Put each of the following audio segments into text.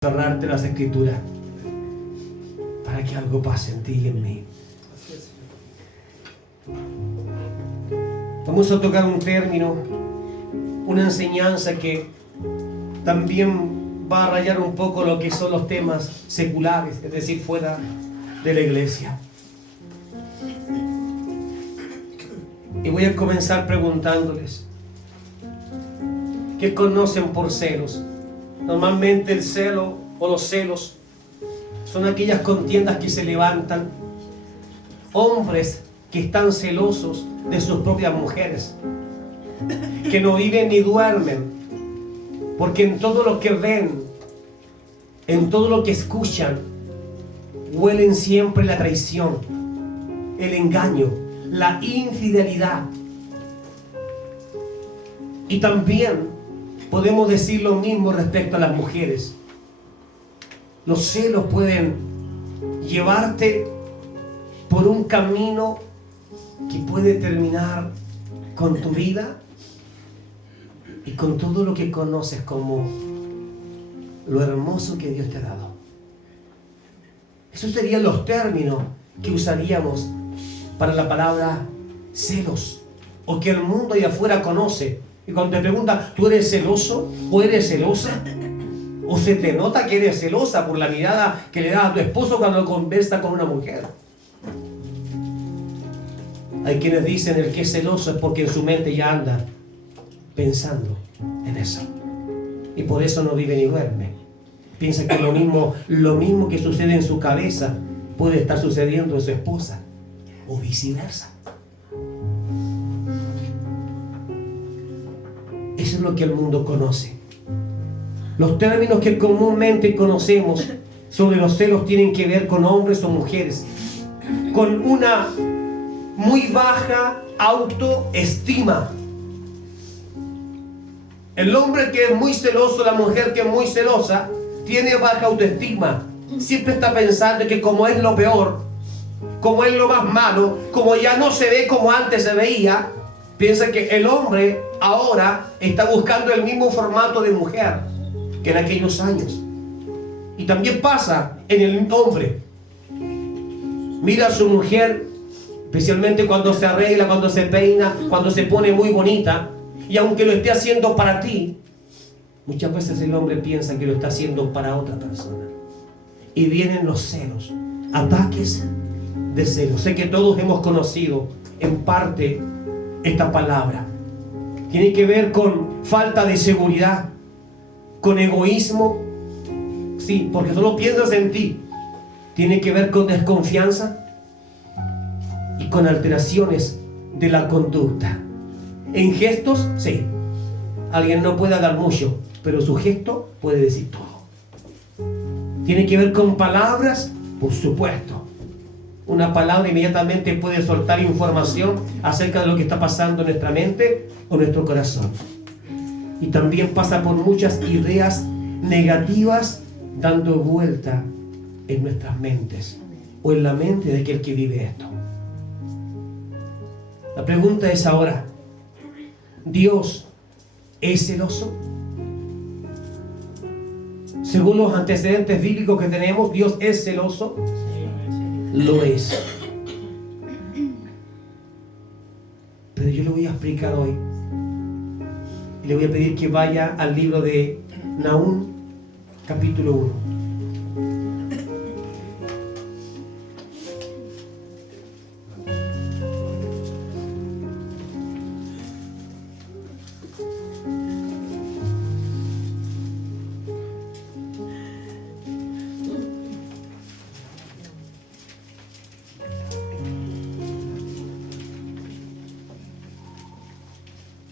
cerrarte las escrituras para que algo pase en ti y en mí. Vamos a tocar un término, una enseñanza que también va a rayar un poco lo que son los temas seculares, es decir, fuera de la iglesia. Y voy a comenzar preguntándoles, ¿qué conocen por celos? Normalmente el celo o los celos son aquellas contiendas que se levantan, hombres que están celosos de sus propias mujeres, que no viven ni duermen, porque en todo lo que ven, en todo lo que escuchan, huelen siempre la traición, el engaño, la infidelidad. Y también podemos decir lo mismo respecto a las mujeres. Los celos pueden llevarte por un camino que puede terminar con tu vida y con todo lo que conoces como lo hermoso que Dios te ha dado. Esos serían los términos que usaríamos para la palabra celos, o que el mundo allá afuera conoce. Y cuando te preguntan, ¿tú eres celoso o eres celosa? ¿O se te nota que eres celosa por la mirada que le das a tu esposo cuando conversa con una mujer? Hay quienes dicen el que es celoso es porque en su mente ya anda pensando en eso. Y por eso no vive ni duerme. Piensa que lo mismo que sucede en su cabeza puede estar sucediendo en su esposa. O viceversa. Eso es lo que el mundo conoce. Los términos que comúnmente conocemos sobre los celos tienen que ver con hombres o mujeres con una muy baja autoestima. El hombre que es muy celoso, la mujer que es muy celosa, tiene baja autoestima. Siempre está pensando que como es lo peor, como es lo más malo, como ya no se ve como antes se veía, piensa que el hombre ahora está buscando el mismo formato de mujer que en aquellos años. Y también pasa en el hombre. Mira a su mujer, especialmente cuando se arregla, cuando se peina, cuando se pone muy bonita, y aunque lo esté haciendo para ti, muchas veces el hombre piensa que lo está haciendo para otra persona. Y vienen los celos, ataques de celos. Sé que todos hemos conocido en parte esta palabra. Tiene que ver con falta de seguridad, con egoísmo. Sí, porque solo piensas en ti. Tiene que ver con desconfianza y con alteraciones de la conducta. En gestos, sí. Alguien no puede dar mucho, pero su gesto puede decir todo. Tiene que ver con palabras, por supuesto. Una palabra inmediatamente puede soltar información acerca de lo que está pasando en nuestra mente o nuestro corazón. Y también pasa por muchas ideas negativas dando vuelta en nuestras mentes o en la mente de aquel que vive esto. La pregunta es ahora, ¿Dios es celoso? Según los antecedentes bíblicos que tenemos, ¿Dios es celoso? Lo es. Pero yo le voy a explicar hoy. Y le voy a pedir que vaya al libro de Nahum, capítulo 1.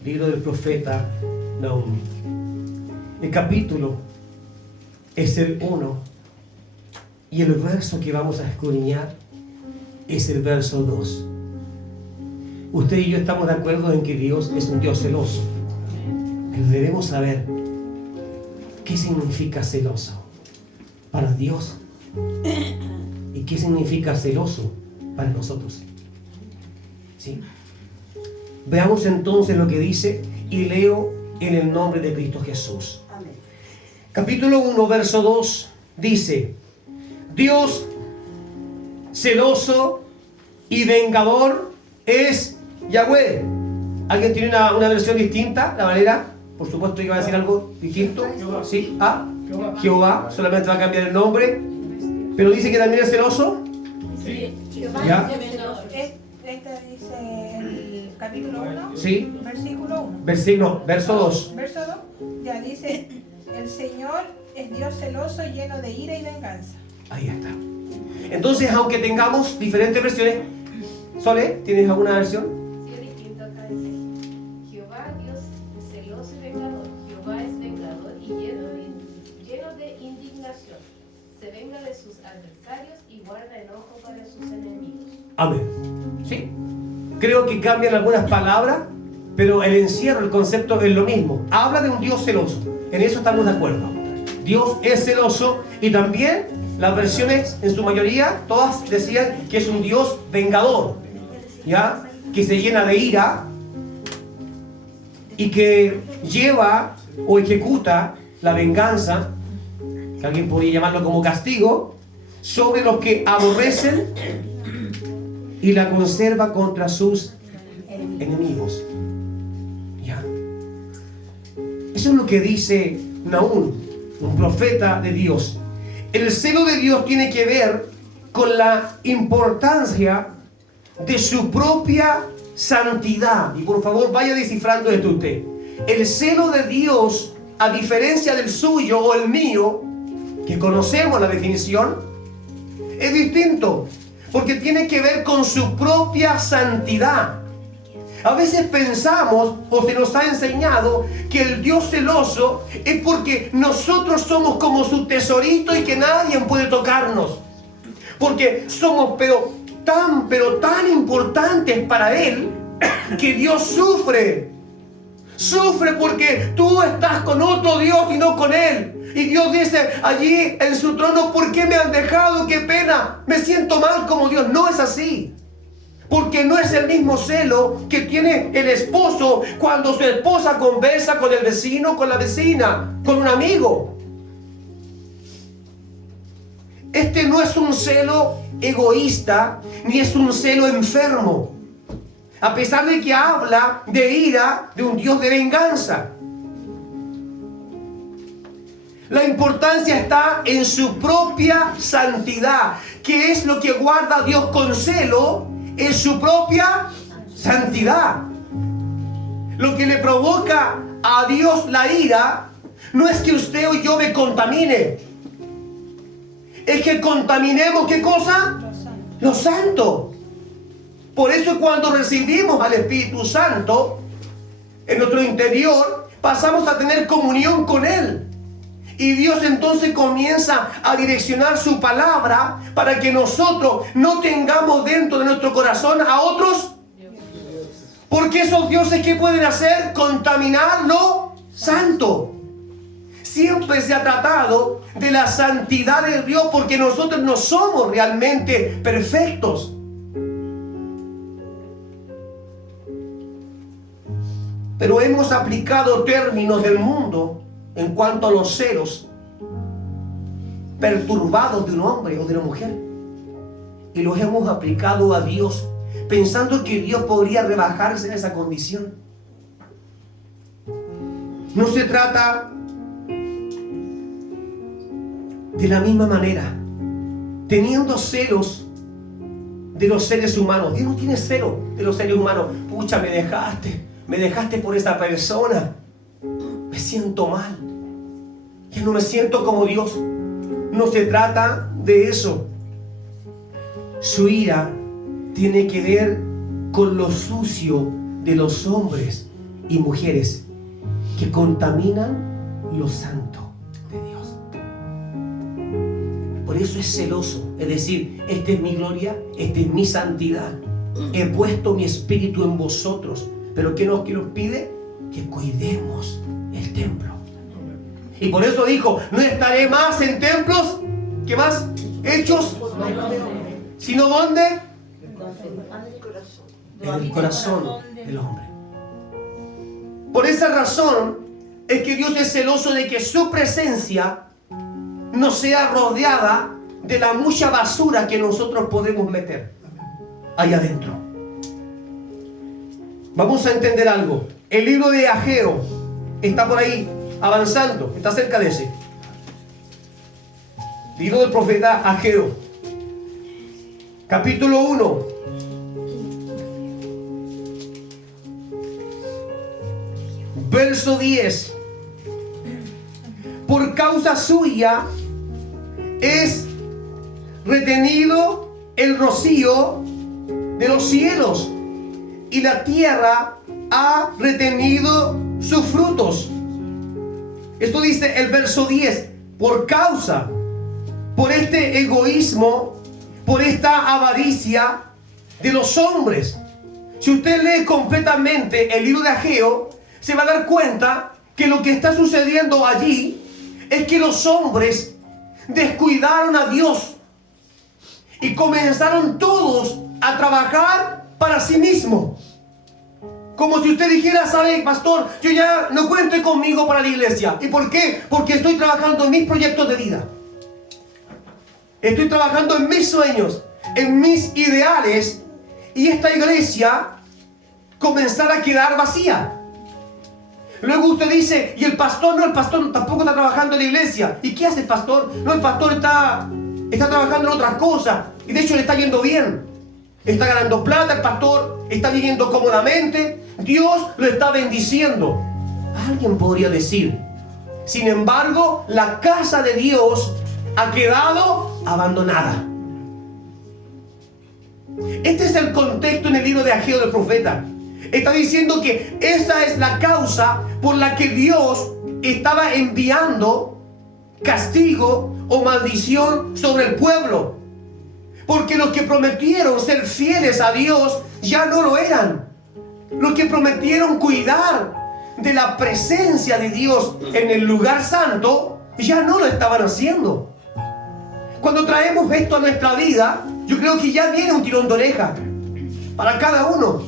Libro del profeta Nahum. El capítulo es el 1 y el verso que vamos a escudriñar es el verso 2. Usted y yo estamos de acuerdo en que Dios es un Dios celoso, pero debemos saber qué significa celoso para Dios y qué significa celoso para nosotros. ¿Sí? Veamos entonces lo que dice y leo en el nombre de Cristo Jesús. Amén. capítulo 1, verso 2, dice: Dios celoso y vengador es Yahweh. ¿Alguien tiene una versión distinta? ¿La Valera? Por supuesto, iba a decir algo distinto. Jehová. ¿Sí? ¿Ah? Jehová, solamente va a cambiar el nombre. Pero dice que también es celoso. Sí. ¿Ya? Este dice el capítulo 1, Sí. versículo 1. Verso 2. Verso 2, ya dice: el Señor es Dios celoso, lleno de ira y venganza. Ahí está. Entonces, aunque tengamos diferentes versiones, Sole, ¿tienes alguna versión? Sí, es distinto. Acá dice: Jehová Dios es celoso y vengador. Jehová es vengador y lleno de indignación. Se venga de sus adversarios y guarda enojo para sus enemigos. Amén. ¿Sí? Creo que cambian algunas palabras, pero el encierro, el concepto es lo mismo. Habla de un Dios celoso. En eso estamos de acuerdo. Dios es celoso, y también las versiones, en su mayoría, todas decían que es un Dios vengador, ¿ya? Que se llena de ira y que lleva o ejecuta la venganza, que alguien podría llamarlo como castigo, sobre los que aborrecen, y la conserva contra sus enemigos. ¿Ya? Eso es lo que dice Nahum, un profeta de Dios. El celo de Dios tiene que ver con la importancia de su propia santidad. Y por favor, vaya descifrando esto usted. El celo de Dios, a diferencia del suyo o el mío, que conocemos la definición, es distinto, porque tiene que ver con su propia santidad. A veces pensamos, o se nos ha enseñado, que el Dios celoso es porque nosotros somos como su tesorito y que nadie puede tocarnos. Porque somos pero tan importantes para Él, que Dios sufre. Sufre porque tú estás con otro Dios y no con Él. Y Dios dice allí en su trono: ¿por qué me han dejado? ¡Qué pena! Me siento mal como Dios. No es así. Porque no es el mismo celo que tiene el esposo cuando su esposa conversa con el vecino, con la vecina, con un amigo. Este no es un celo egoísta, ni es un celo enfermo. A pesar de que habla de ira, de un Dios de venganza. La importancia está en su propia santidad. ¿Qué es lo que guarda a Dios con celo? Es su propia santidad. Lo que le provoca a Dios la ira no es que usted o yo me contamine. Es que contaminemos, ¿qué cosa? Lo santo. Por eso cuando recibimos al Espíritu Santo en nuestro interior, pasamos a tener comunión con Él. Y Dios entonces comienza a direccionar su palabra para que nosotros no tengamos dentro de nuestro corazón a otros. Porque esos dioses, ¿qué pueden hacer? Contaminar lo santo. Siempre se ha tratado de la santidad de Dios, porque nosotros no somos realmente perfectos. Pero hemos aplicado términos del mundo en cuanto a los celos perturbados de un hombre o de una mujer, y los hemos aplicado a Dios, pensando que Dios podría rebajarse en esa condición. No se trata de la misma manera, teniendo celos de los seres humanos. Dios no tiene celo de los seres humanos. Pucha, me dejaste por esa persona, me siento mal, ya no me siento como Dios. No se trata de eso. Su ira tiene que ver con lo sucio de los hombres y mujeres que contaminan lo santo de Dios. Por eso es celoso, es decir, esta es mi gloria, esta es mi santidad. He puesto mi espíritu en vosotros. Pero ¿qué nos pide? Que cuidemos el templo. Y por eso dijo: no estaré más en templos, ¿qué más? Hechos, sino ¿dónde? En el corazón del hombre. Por esa razón, es que Dios es celoso de que su presencia no sea rodeada de la mucha basura que nosotros podemos meter ahí adentro. Vamos a entender algo. El libro de Ageo está por ahí avanzando, está cerca de ese. Libro del profeta Ageo, capítulo 1. Verso 10. Por causa suya es retenido el rocío de los cielos, y la tierra ha retenido sus frutos. Esto dice el verso 10. Por este egoísmo, por esta avaricia de los hombres. Si usted lee completamente el libro de Ageo, se va a dar cuenta que lo que está sucediendo allí es que los hombres descuidaron a Dios y comenzaron todos a trabajar para sí mismos. Como si usted dijera: ¿sabe, pastor? Yo ya no cuento conmigo para la iglesia. ¿Y por qué? Porque estoy trabajando en mis proyectos de vida. Estoy trabajando en mis sueños, en mis ideales, y esta iglesia comenzará a quedar vacía. Luego usted dice: y el pastor tampoco está trabajando en la iglesia. ¿Y qué hace el pastor? No, el pastor está trabajando en otras cosas, y de hecho le está yendo bien. Está ganando plata el pastor, está viviendo cómodamente, Dios lo está bendiciendo. Alguien podría decir: sin embargo, la casa de Dios ha quedado abandonada. Este es el contexto en el libro de Ageo del profeta. Está diciendo que esa es la causa por la que Dios estaba enviando castigo o maldición sobre el pueblo. Porque los que prometieron ser fieles a Dios ya no lo eran. Los que prometieron cuidar de la presencia de Dios en el lugar santo ya no lo estaban haciendo. Cuando traemos esto a nuestra vida, yo creo que ya viene un tirón de oreja para cada uno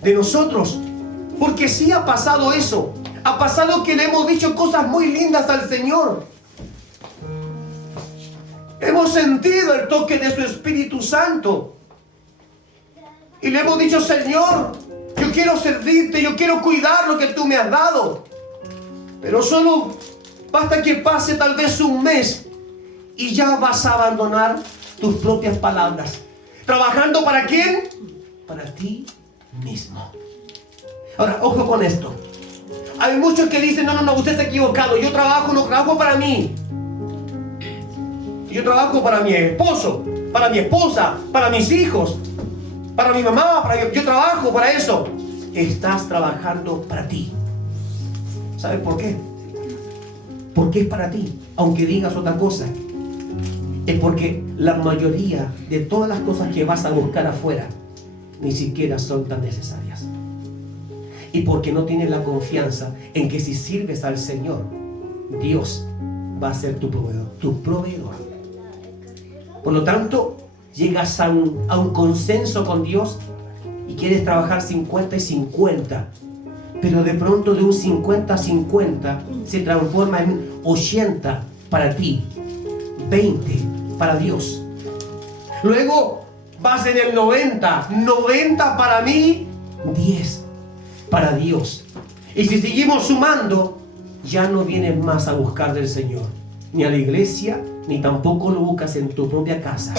de nosotros. Porque sí ha pasado eso. Ha pasado que le hemos dicho cosas muy lindas al Señor. Hemos sentido el toque de su Espíritu Santo. Y le hemos dicho: Señor, yo quiero servirte, yo quiero cuidar lo que tú me has dado. Pero solo basta que pase tal vez un mes y ya vas a abandonar tus propias palabras. ¿Trabajando para quién? Para ti mismo. Ahora, ojo con esto. Hay muchos que dicen: no, usted está equivocado. Yo no trabajo para mí. Yo trabajo para mi esposo, para mi esposa, para mis hijos, para mi mamá, yo trabajo para eso. Estás trabajando para ti. ¿Sabes por qué? Porque es para ti, aunque digas otra cosa. Es porque la mayoría de todas las cosas que vas a buscar afuera ni siquiera son tan necesarias. Y porque no tienes la confianza en que si sirves al Señor, Dios va a ser tu proveedor. Por lo tanto, llegas a un consenso con Dios y quieres trabajar 50 y 50. Pero de pronto de un 50-50 se transforma en 80 para ti, 20 para Dios. Luego vas en el 90 para mí, 10 para Dios. Y si seguimos sumando, ya no vienes más a buscar del Señor, ni a la iglesia, ni tampoco lo buscas en tu propia casa.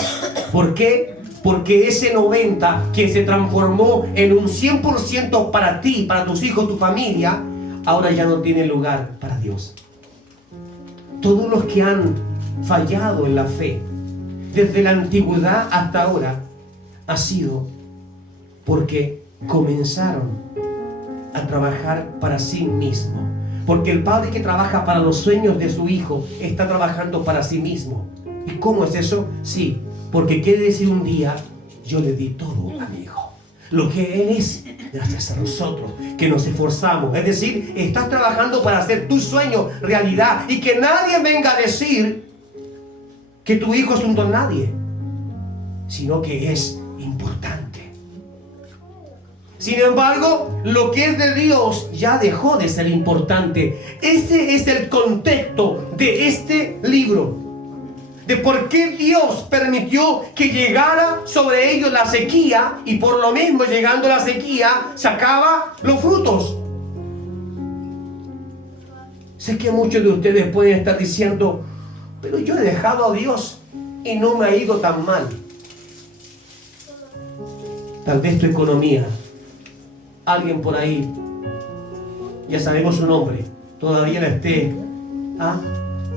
¿Por qué? Porque ese 90 que se transformó en un 100% para ti, para tus hijos, tu familia, ahora ya no tiene lugar para Dios. Todos los que han fallado en la fe, desde la antigüedad hasta ahora, ha sido porque comenzaron a trabajar para sí mismo. Porque el padre que trabaja para los sueños de su hijo está trabajando para sí mismo. ¿Y cómo es eso? Sí, porque quiere decir un día: yo le di todo a mi hijo. Lo que él es, gracias a nosotros, que nos esforzamos. Es decir, estás trabajando para hacer tu sueño realidad. Y que nadie venga a decir que tu hijo es un don nadie, sino que es importante. Sin embargo, lo que es de Dios ya dejó de ser importante. Ese es el contexto de este libro. De por qué Dios permitió que llegara sobre ellos la sequía, y por lo mismo, llegando la sequía, sacaba los frutos. Sé que muchos de ustedes pueden estar diciendo: pero yo he dejado a Dios y no me ha ido tan mal. Tal vez tu economía, alguien por ahí, ya sabemos su nombre, todavía la esté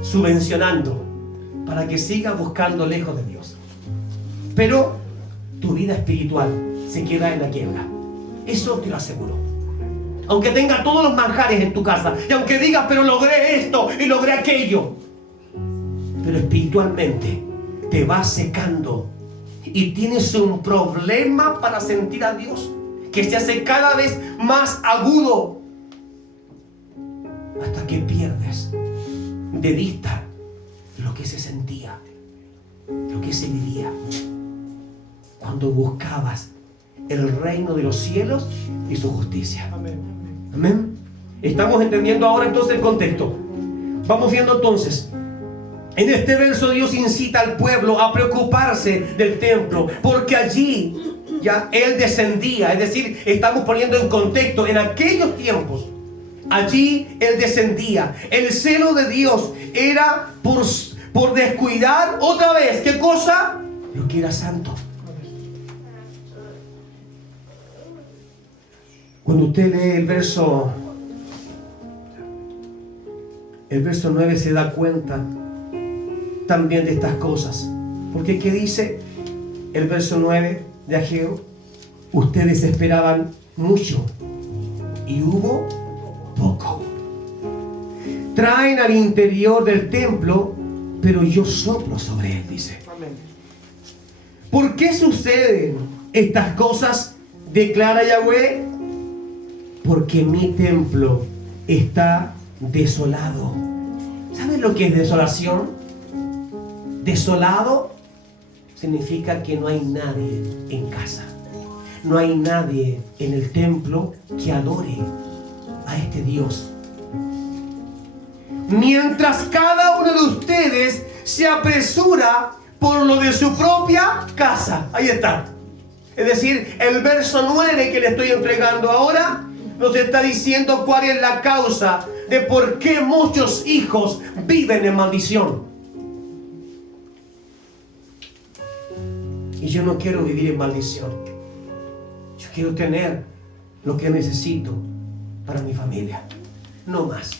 subvencionando para que siga buscando lejos de Dios. Pero tu vida espiritual se queda en la quiebra. Eso te lo aseguro. Aunque tenga todos los manjares en tu casa, y aunque digas: pero logré esto y logré aquello, pero espiritualmente te vas secando y tienes un problema para sentir a Dios que se hace cada vez más agudo, hasta que pierdes de vista lo que se sentía, lo que se vivía cuando buscabas el reino de los cielos y su justicia. Amén. Amén. Estamos entendiendo ahora entonces el contexto. Vamos viendo entonces. En este verso Dios incita al pueblo a preocuparse del templo, porque allí ya Él descendía. Es decir, estamos poniendo en contexto, en aquellos tiempos, allí Él descendía. El celo de Dios era por descuidar otra vez, ¿qué cosa? Lo que era santo. Cuando usted lee el verso 9, se da cuenta también de estas cosas. Porque ¿qué dice el verso 9 de Ageo? Ustedes esperaban mucho y hubo poco. Traen al interior del templo, pero yo soplo sobre él, dice. ¿Por qué suceden estas cosas? Declara Yahweh: porque mi templo está desolado. ¿Saben lo que es desolación? Desolado significa que no hay nadie en casa, no hay nadie en el templo que adore a este Dios. Mientras cada uno de ustedes se apresura por lo de su propia casa. Ahí está. Es decir, el verso 9 que le estoy entregando ahora nos está diciendo cuál es la causa de por qué muchos hijos viven en maldición. Y yo no quiero vivir en maldición. Yo quiero tener lo que necesito para mi familia. No más.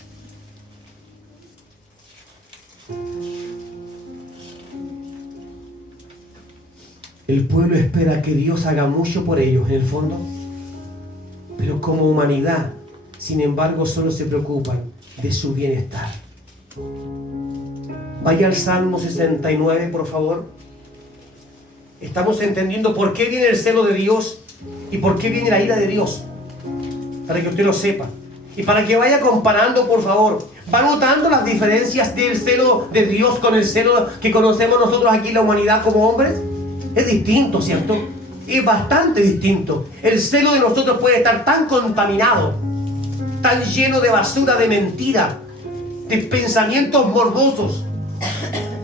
El pueblo espera que Dios haga mucho por ellos en el fondo, pero como humanidad, sin embargo, solo se preocupan de su bienestar. Vaya al Salmo 69, por favor. Estamos entendiendo por qué viene el celo de Dios y por qué viene la ira de Dios, para que usted lo sepa. Y para que vaya comparando, por favor. ¿Va notando las diferencias del celo de Dios con el celo que conocemos nosotros aquí en la humanidad como hombres? Es distinto, ¿cierto? Es bastante distinto. El celo de nosotros puede estar tan contaminado, tan lleno de basura, de mentira, de pensamientos morbosos.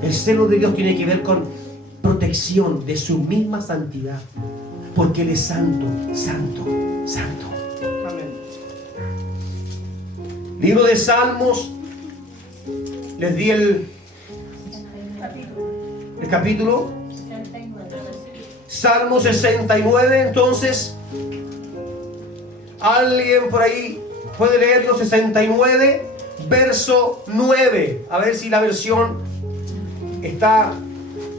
El celo de Dios tiene que ver con protección de su misma santidad, porque Él es santo, santo, santo. Amén. Libro de Salmos. Les di el capítulo. Salmo 69, entonces. ¿Alguien por ahí puede leerlo? 69, verso 9. A ver si la versión está...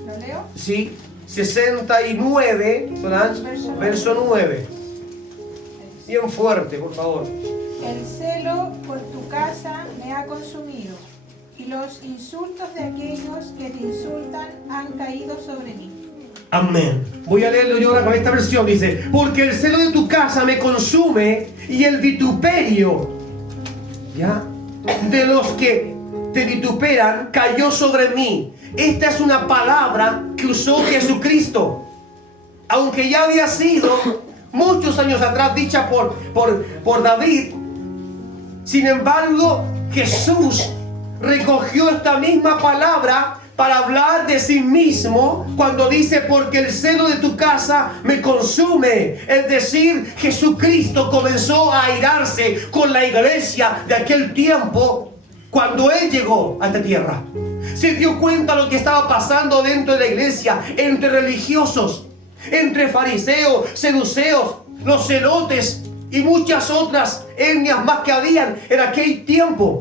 ¿Lo leo? Sí, 69, verso 9. Bien fuerte, por favor. El celo por tu casa me ha consumido, y los insultos de aquellos que te insultan han caído sobre mí. Amén. Voy a leerlo yo ahora con esta versión. Dice: porque el celo de tu casa me consume, y el vituperio, ¿ya?, de los que te vituperan cayó sobre mí. Esta es una palabra que usó Jesucristo, aunque ya había sido muchos años atrás, dicha por David. Sin embargo, Jesús recogió esta misma palabra para hablar de sí mismo cuando dice: porque el celo de tu casa me consume. Es decir, Jesucristo comenzó a airarse con la iglesia de aquel tiempo cuando Él llegó a esta tierra. Se dio cuenta de lo que estaba pasando dentro de la iglesia, entre religiosos, entre fariseos, seduceos, los celotes y muchas otras etnias más que habían en aquel tiempo.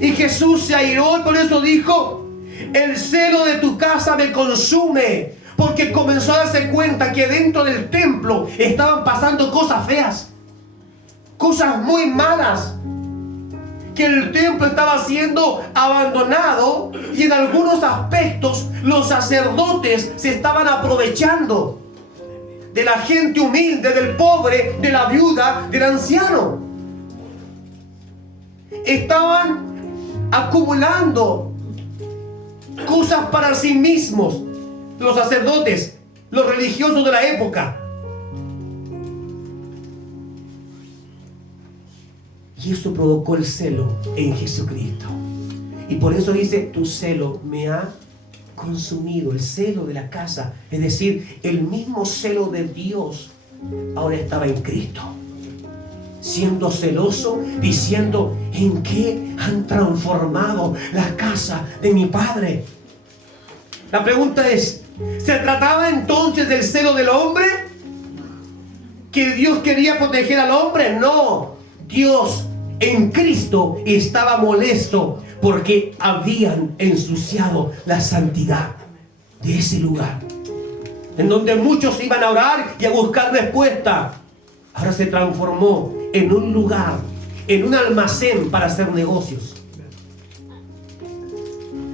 Y Jesús se airó y por eso dijo: el celo de tu casa me consume. Porque comenzó a darse cuenta que dentro del templo estaban pasando cosas feas, cosas muy malas, que el templo estaba siendo abandonado y en algunos aspectos los sacerdotes se estaban aprovechando de la gente humilde, del pobre, de la viuda, del anciano. Estaban acumulando cosas para sí mismos, los sacerdotes, los religiosos de la época. Y eso provocó el celo en Jesucristo. Y por eso dice: tu celo me ha consumido. El celo de la casa, es decir, el mismo celo de Dios ahora estaba en Cristo, siendo celoso, diciendo: ¿en qué han transformado la casa de mi Padre? La pregunta es: ¿se trataba entonces del celo del hombre? ¿Que Dios quería proteger al hombre? No. Dios en Cristo estaba molesto porque habían ensuciado la santidad de ese lugar, en donde muchos iban a orar y a buscar respuesta. Ahora se transformó en un lugar, en un almacén para hacer negocios.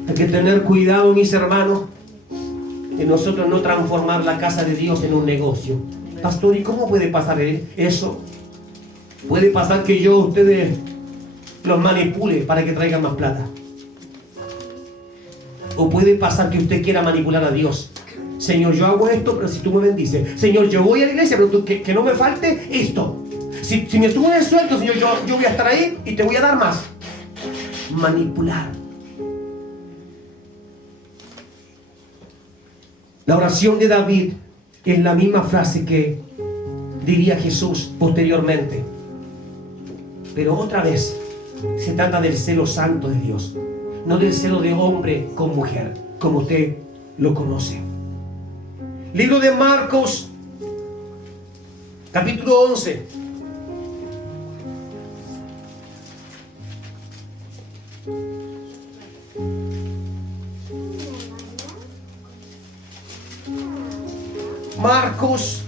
Hay que tener cuidado, mis hermanos, de nosotros no transformar la casa de Dios en un negocio. Pastor, ¿y cómo puede pasar eso? Puede pasar que yo a ustedes los manipule para que traigan más plata. O puede pasar que usted quiera manipular a Dios. Señor, yo hago esto, pero si tú me bendices. Señor, yo voy a la iglesia, pero que no me falte esto. Si me subo el sueldo, Señor, yo voy a estar ahí y te voy a dar más. Manipular. La oración de David es la misma frase que diría Jesús posteriormente. Pero otra vez se trata del celo santo de Dios, no del celo de hombre con mujer, como usted lo conoce. Libro de Marcos, capítulo 11. Marcos,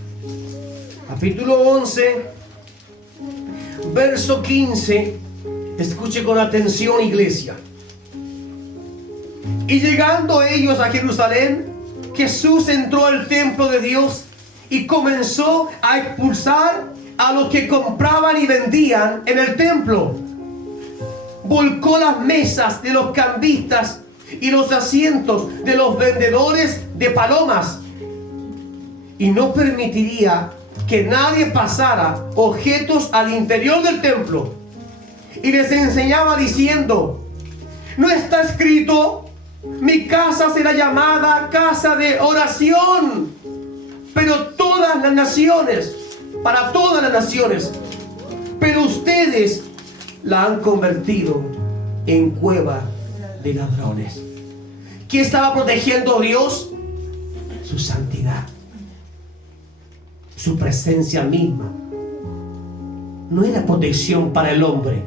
capítulo 11, verso 15. Escuche con atención, iglesia. Y llegando ellos a Jerusalén, Jesús entró al templo de Dios y comenzó a expulsar a los que compraban y vendían en el templo. Volcó las mesas de los cambistas y los asientos de los vendedores de palomas, y no permitiría que nadie pasara objetos al interior del templo. Y les enseñaba diciendo: ¿no está escrito: mi casa será llamada casa de oración para todas las naciones? Pero ustedes la han convertido en cueva de ladrones. ¿Qué estaba protegiendo Dios? Su santidad, su presencia misma. No era protección para el hombre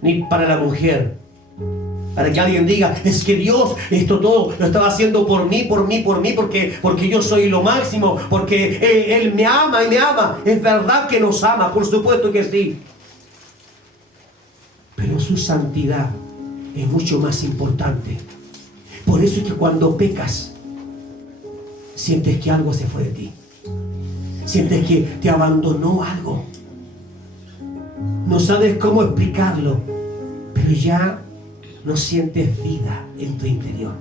ni para la mujer, para que alguien diga: es que Dios esto todo lo estaba haciendo por mí, porque yo soy lo máximo, porque Él me ama y me ama. Es verdad que nos ama, por supuesto que sí, pero su santidad es mucho más importante. Por eso es que cuando pecas, sientes que algo se fue de ti, sientes que te abandonó algo. No sabes cómo explicarlo, pero ya no sientes vida en tu interior.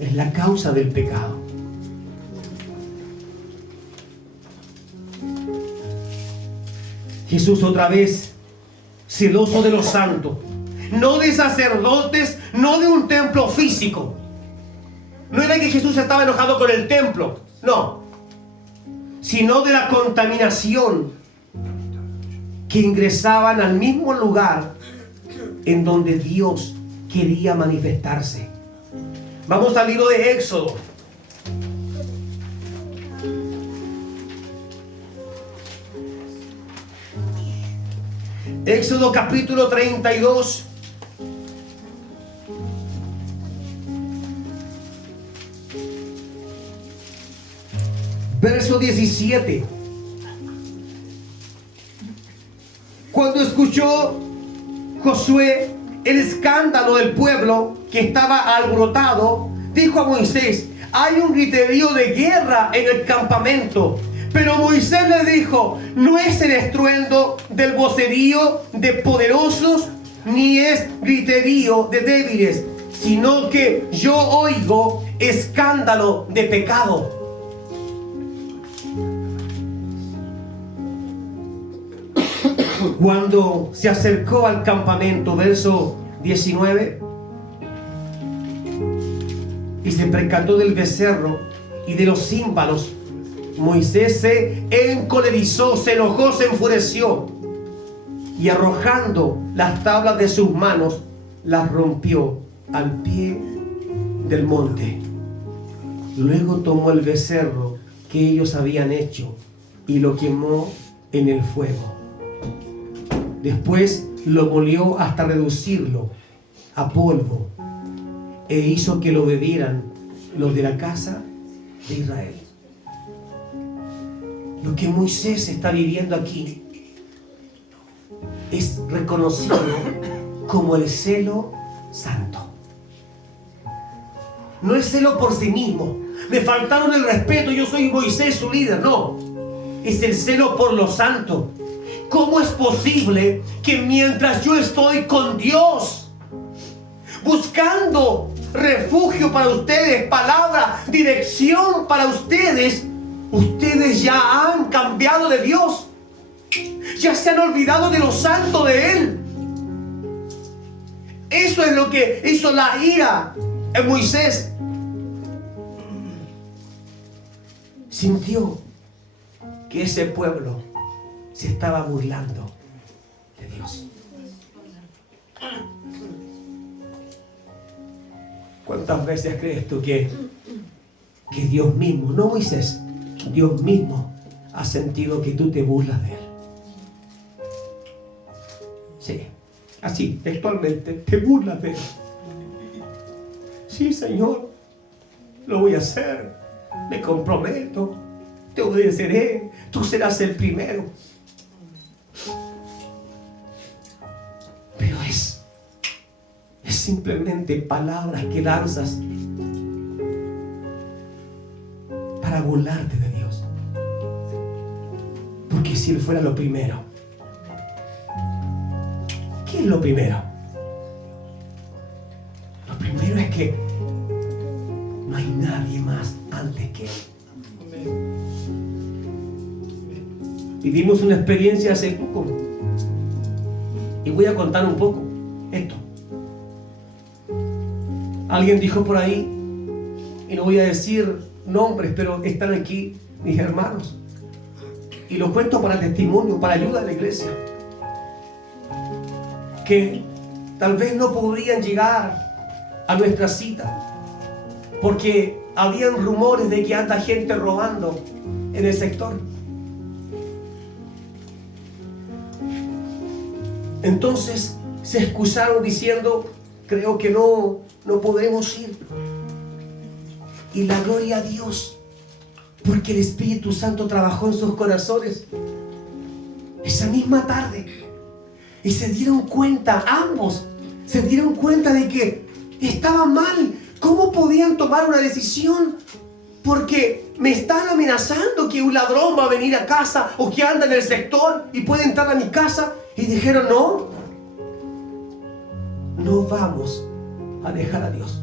Es la causa del pecado. Jesús otra vez, celoso de los santos, no de sacerdotes, no de un templo físico. No era que Jesús estaba enojado con el templo, no, sino de la contaminación que ingresaban al mismo lugar en donde Dios quería manifestarse. Vamos al libro de Éxodo. Éxodo capítulo 32. Verso 17. Cuando escuchó Josué el escándalo del pueblo que estaba alborotado, dijo a Moisés: hay un griterío de guerra en el campamento. Pero Moisés le dijo: no es el estruendo del vocerío de poderosos, ni es griterío de débiles, sino que yo oigo escándalo de pecado. Cuando se acercó al campamento, verso 19, y se percató del becerro y de los címbalos, Moisés se encolerizó, se enojó, se enfureció, y arrojando las tablas de sus manos, las rompió al pie del monte. Luego tomó el becerro que ellos habían hecho y lo quemó en el fuego. Después lo molió hasta reducirlo a polvo, e hizo que lo bebieran los de la casa de Israel. Lo que Moisés está viviendo aquí es reconocido como el celo santo. No es celo por sí mismo. Me faltaron el respeto, yo soy Moisés, su líder. No, es el celo por lo santo. ¿Cómo es posible que mientras yo estoy con Dios, buscando refugio para ustedes, palabra, dirección para ustedes, ustedes ya han cambiado de Dios? Ya se han olvidado de lo santo de Él. Eso es lo que hizo la ira en Moisés. Sintió que ese pueblo se estaba burlando de Dios. ¿Cuántas veces crees tú que Dios mismo, no Moisés, Dios mismo ha sentido que tú te burlas de Él? Sí, así, textualmente, te burlas de Él. Sí, Señor, lo voy a hacer, me comprometo, te obedeceré, tú serás el primero. Pero es simplemente palabras que lanzas para burlarte de Dios. Porque si Él fuera lo primero, ¿qué es lo primero? Lo primero es que no hay nadie más antes que Él. Vivimos una experiencia hace poco y voy a contar un poco esto. Alguien dijo por ahí, y no voy a decir nombres, pero están aquí mis hermanos, y lo cuento para testimonio, para ayuda de la iglesia, que tal vez no podrían llegar a nuestra cita porque habían rumores de que anda gente robando en el sector. Entonces se excusaron diciendo: creo que no podemos ir. Y la gloria a Dios, porque el Espíritu Santo trabajó en sus corazones esa misma tarde, y se dieron cuenta, ambos se dieron cuenta de que estaba mal. ¿Cómo podían tomar una decisión? Porque me están amenazando que un ladrón va a venir a casa, o que anda en el sector y puede entrar a mi casa. Y dijeron: no vamos a dejar a Dios.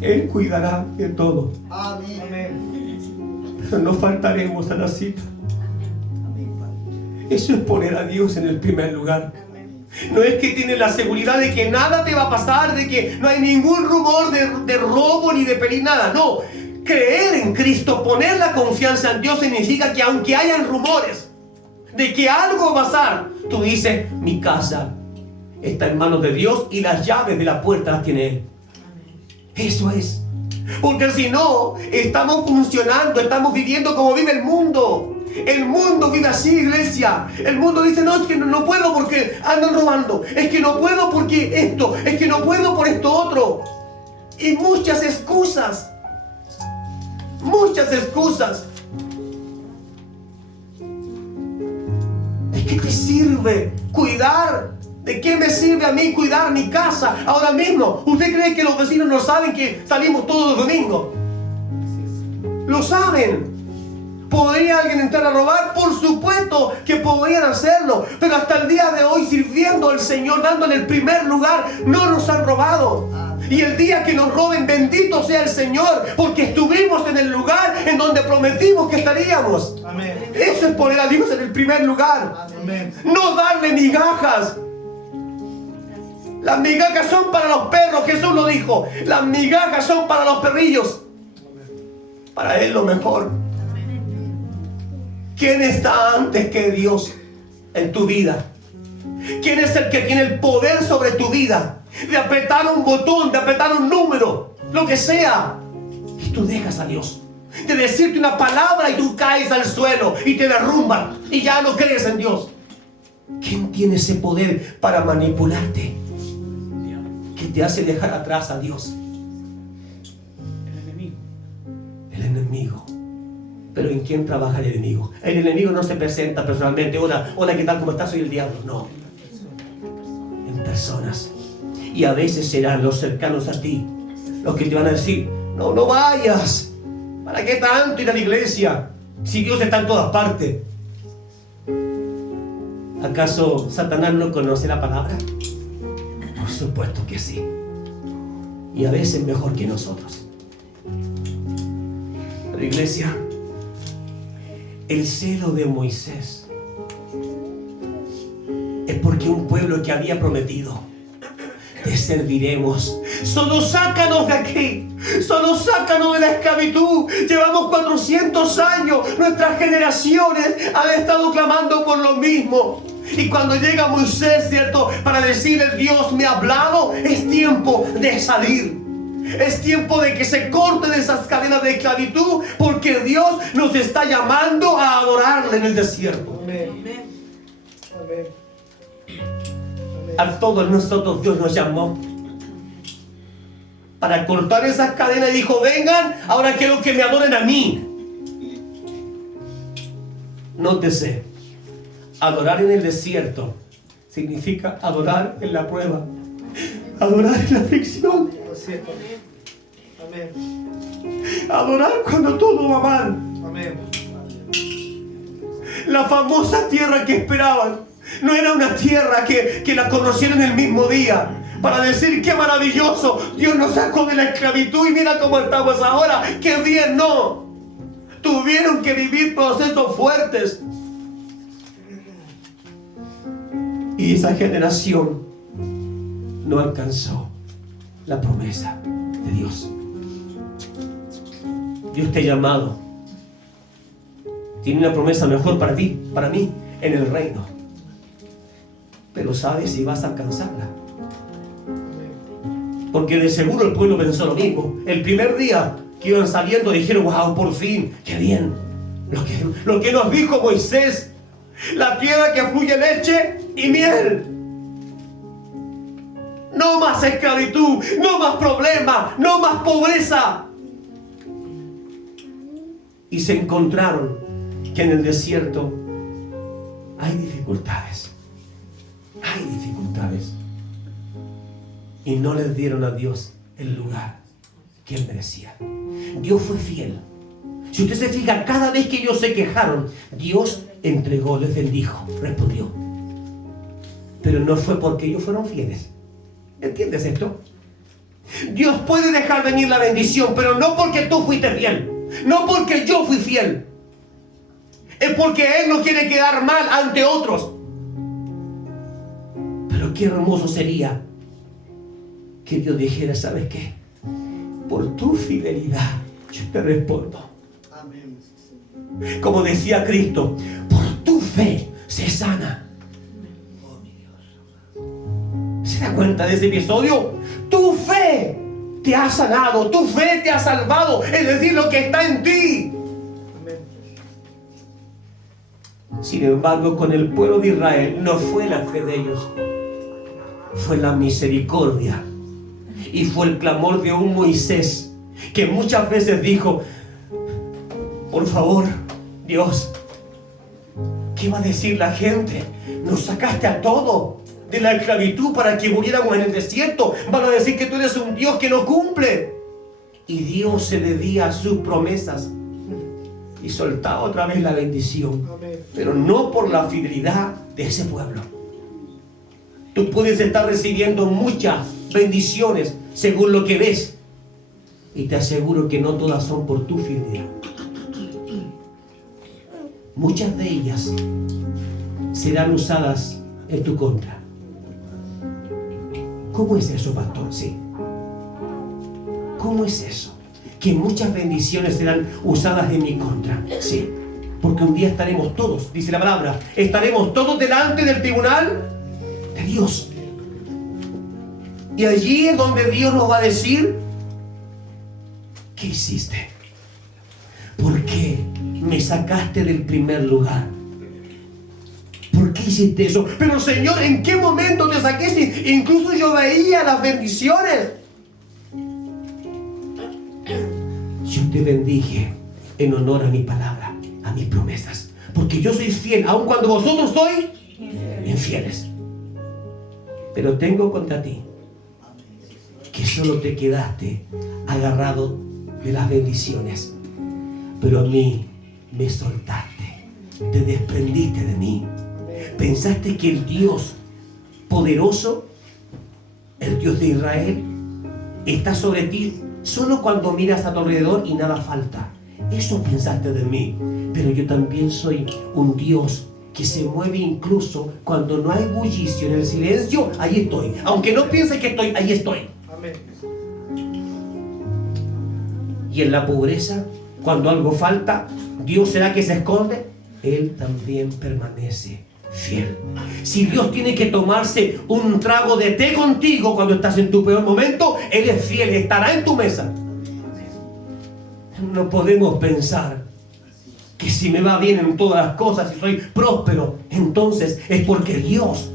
Él cuidará de todo. Amén. pero no faltaremos a la cita. Eso es poner a Dios en el primer lugar. No es que tienes la seguridad de que nada te va a pasar, de que no hay ningún rumor de robo ni de peligro, nada. No, creer en Cristo, poner la confianza en Dios significa que aunque hayan rumores de que algo va a pasar, tú dices, mi casa está en manos de Dios y las llaves de la puerta las tiene Él. Eso es. Porque si no, estamos funcionando, estamos viviendo como vive el mundo. El mundo vive así, iglesia. El mundo dice, no, es que no puedo porque andan robando. Es que no puedo porque esto. Es que no puedo por esto otro. Y muchas excusas. Muchas excusas. ¿De qué te sirve cuidar? ¿De qué me sirve a mí cuidar mi casa ahora mismo? ¿Usted cree que los vecinos no saben que salimos todos los domingos? Lo saben. ¿Podría alguien entrar a robar? Por supuesto que podrían hacerlo. Pero hasta el día de hoy, sirviendo al Señor, dándole el primer lugar, no nos han robado. Y el día que nos roben, bendito sea el Señor, porque estuvimos en el lugar en donde prometimos que estaríamos. Amén. Eso es poner a Dios en el primer lugar. Amén. No darle migajas. Las migajas son para los perros, Jesús lo dijo. Las migajas son para los perrillos. Para Él lo mejor. ¿Quién está antes que Dios en tu vida? ¿Quién es el que tiene el poder sobre tu vida? De apretar un botón, de apretar un número, lo que sea. Y tú dejas a Dios. De decirte una palabra y tú caes al suelo y te derrumban y ya no crees en Dios. ¿Quién tiene ese poder para manipularte? Que te hace dejar atrás a Dios. El enemigo. El enemigo. Pero ¿en quién trabaja el enemigo? El enemigo no se presenta personalmente. Hola, ¿qué tal? ¿Cómo estás? Soy el diablo. No. En personas. Y a veces serán los cercanos a ti los que te van a decir, no vayas. ¿Para qué tanto ir a la iglesia? Si Dios está en todas partes. ¿Acaso Satanás no conoce la palabra? Por supuesto que sí. Y a veces mejor que nosotros. Pero iglesia, el celo de Moisés es porque un pueblo que había prometido, te serviremos, solo sácanos de aquí, solo sácanos de la esclavitud. Llevamos 400 años, nuestras generaciones han estado clamando por lo mismo. Y cuando llega Moisés, ¿cierto?, para decirle, Dios me ha hablado, es tiempo de salir. Es tiempo de que se corten esas cadenas de esclavitud, porque Dios nos está llamando a adorarle en el desierto. Amén. Amén. A todos nosotros Dios nos llamó para cortar esas cadenas y dijo, vengan, ahora quiero que me adoren a mí. Nótese, adorar en el desierto significa adorar en la prueba, adorar en la aflicción, Amén. adorar cuando todo va mal. Amén. La famosa tierra que esperaban no era una tierra que la conocieron el mismo día para decir qué maravilloso, Dios nos sacó de la esclavitud y mira cómo estamos ahora, qué bien. No, tuvieron que vivir procesos fuertes. Y esa generación no alcanzó la promesa de Dios. Dios te ha llamado. Tiene una promesa mejor para ti, para mí, en el reino. Pero sabes si vas a alcanzarla. Porque de seguro el pueblo pensó lo mismo. El primer día que iban saliendo dijeron, wow, por fin, qué bien. Lo que nos dijo Moisés, la tierra que fluye leche y miel. No más esclavitud, no más problemas, no más pobreza. Y se encontraron que en el desierto hay dificultades. Hay dificultades. Y no les dieron a Dios el lugar que Él merecía. Dios fue fiel. Si usted se fija, cada vez que ellos se quejaron, Dios entregó, les bendijo, respondió. Pero no fue porque ellos fueron fieles. ¿Entiendes esto? Dios puede dejar venir la bendición, pero no porque tú fuiste fiel. No porque yo fui fiel. Es porque Él no quiere quedar mal ante otros. Pero qué hermoso sería que Dios dijera, ¿sabes qué? Por tu fidelidad yo te respondo. Como decía Cristo, por tu fe se sana. ¿Se da cuenta de ese episodio? Tu fe te ha sanado, tu fe te ha salvado, es decir, lo que está en ti. Sin embargo, con el pueblo de Israel no fue la fe de ellos, fue la misericordia y fue el clamor de un Moisés que muchas veces dijo, por favor, Dios, ¿qué va a decir la gente? Nos sacaste a todos de la esclavitud para que muriéramos en el desierto. Van a decir que tú eres un Dios que no cumple. Y Dios se debía a sus promesas y soltaba otra vez la bendición. Pero no por la fidelidad de ese pueblo. Tú puedes estar recibiendo muchas bendiciones según lo que ves, y te aseguro que no todas son por tu fidelidad. Muchas de ellas serán usadas en tu contra. ¿Cómo es eso, pastor? Sí. ¿Cómo es eso? Que muchas bendiciones serán usadas en mi contra. Sí. Porque un día estaremos todos, dice la palabra, estaremos todos delante del tribunal de Dios. Y allí es donde Dios nos va a decir, ¿qué hiciste? ¿Por qué me sacaste del primer lugar? ¿Por qué hiciste eso? Pero Señor, ¿en qué momento te saqué? Si incluso yo veía las bendiciones. Yo te bendije en honor a mi palabra, a mis promesas, porque yo soy fiel, aun cuando vosotros sois infieles. Pero tengo contra ti que solo te quedaste agarrado de las bendiciones, pero a mí me soltaste, te desprendiste de mí. Pensaste que el Dios poderoso, el Dios de Israel, está sobre ti solo cuando miras a tu alrededor y nada falta. Eso pensaste de mí, pero yo también soy un Dios que se mueve incluso cuando no hay bullicio. En el silencio, ahí estoy. Aunque no pienses que estoy, ahí estoy. Amén. Y en la pobreza, cuando algo falta, ¿Dios será que se esconde? Él también permanece fiel. Si Dios tiene que tomarse un trago de té contigo cuando estás en tu peor momento, Él es fiel, estará en tu mesa. No podemos pensar que si me va bien en todas las cosas, si soy próspero, entonces es porque Dios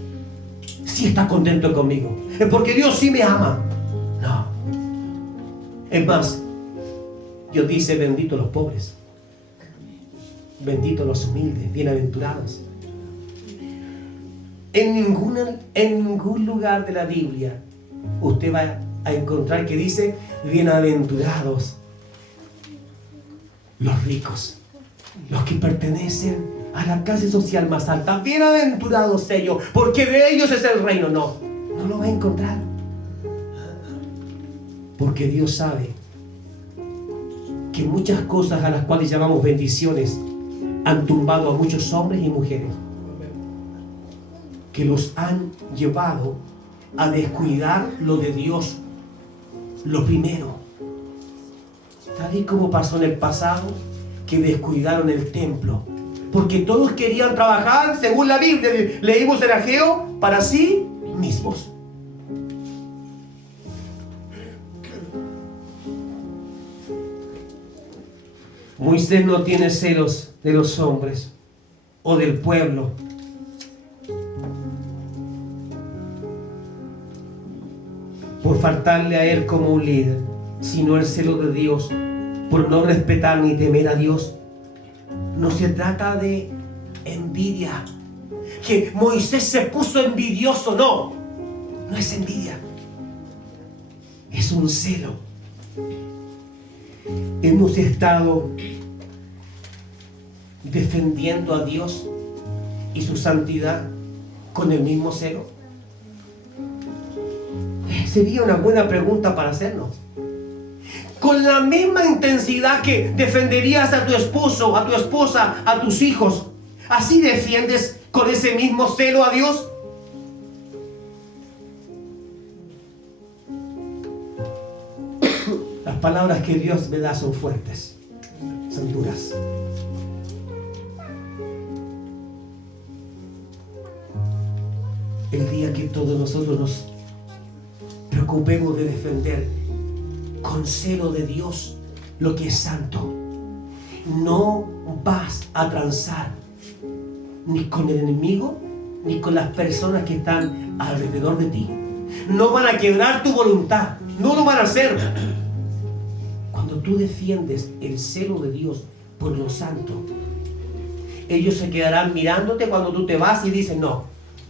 sí está contento conmigo, es porque Dios sí me ama. No. Es más, Dios dice, bendito los pobres, bendito los humildes, bienaventurados. En ningún lugar de la Biblia usted va a encontrar que dice bienaventurados los ricos, los que pertenecen a la clase social más alta. Bienaventurados ellos, porque de ellos es el reino. No lo va a encontrar, porque Dios sabe que muchas cosas a las cuales llamamos bendiciones han tumbado a muchos hombres y mujeres, que los han llevado a descuidar lo de Dios, lo primero. Tal y como pasó en el pasado, que descuidaron el templo, porque todos querían trabajar, según la Biblia, leímos en Ageo, para sí mismos. Moisés no tiene celos de los hombres o del pueblo. Por faltarle a él como un líder, sino el celo de Dios, por no respetar ni temer a Dios. No se trata de envidia, que Moisés se puso envidioso. No es envidia, es un celo. Hemos estado defendiendo a Dios y su santidad con el mismo celo. Sería una buena pregunta para hacernos. con la misma intensidad que defenderías a tu esposo, a tu esposa, a tus hijos, ¿así defiendes con ese mismo celo a Dios? Las palabras que Dios me da son fuertes, son duras. El día que todos nosotros nos preocupemos de defender con celo de Dios lo que es santo, no vas a transar ni con el enemigo ni con las personas que están alrededor de ti. No van a quebrar tu voluntad, no lo van a hacer. Cuando tú defiendes el celo de Dios por lo santo, ellos se quedarán mirándote cuando tú te vas y dicen: no,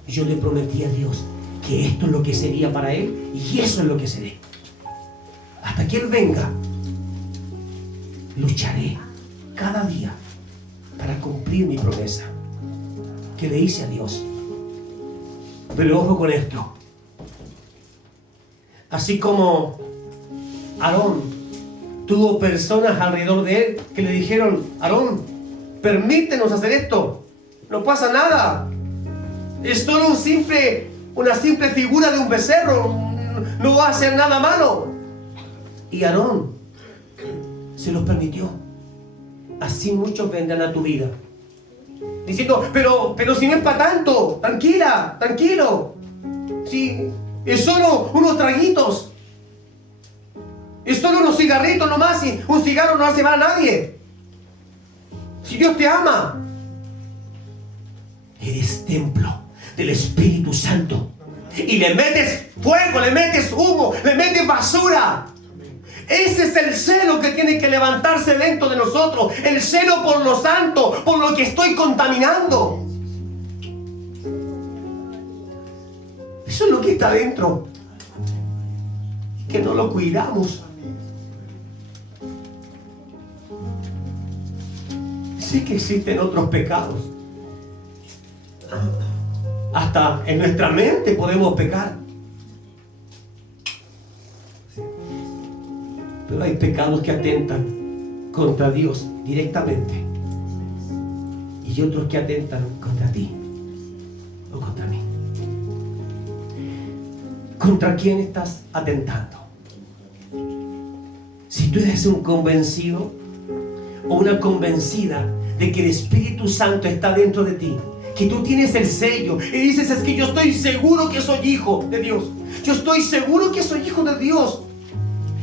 yo le prometí a Dios que esto es lo que sería para Él y eso es lo que seré. Hasta que Él venga, lucharé cada día para cumplir mi promesa que le hice a Dios. Pero ojo con esto. Así como Aarón tuvo personas alrededor de él que le dijeron: Aarón, permítenos hacer esto, no pasa nada, es solo una simple figura de un becerro, no va a hacer nada malo. Y Aarón se los permitió. Así muchos vendrán a tu vida diciendo: pero si no es para tanto, tranquila, tranquilo, si es solo unos traguitos, es solo unos cigarritos nomás, y un cigarro no hace mal a nadie. Si Dios te ama, eres templo del Espíritu Santo y le metes fuego, le metes humo, le metes basura. Ese es el celo que tiene que levantarse dentro de nosotros, el celo por lo santo, por lo que estoy contaminando. Eso es lo que está dentro, que no lo cuidamos. Sí que existen otros pecados. Hasta en nuestra mente podemos pecar. Pero hay pecados que atentan contra Dios directamente y otros que atentan contra ti o contra mí. ¿Contra quién estás atentando? Si tú eres un convencido o una convencida de que el Espíritu Santo está dentro de ti, que tú tienes el sello y dices: es que yo estoy seguro que soy hijo de Dios, yo estoy seguro que soy hijo de Dios.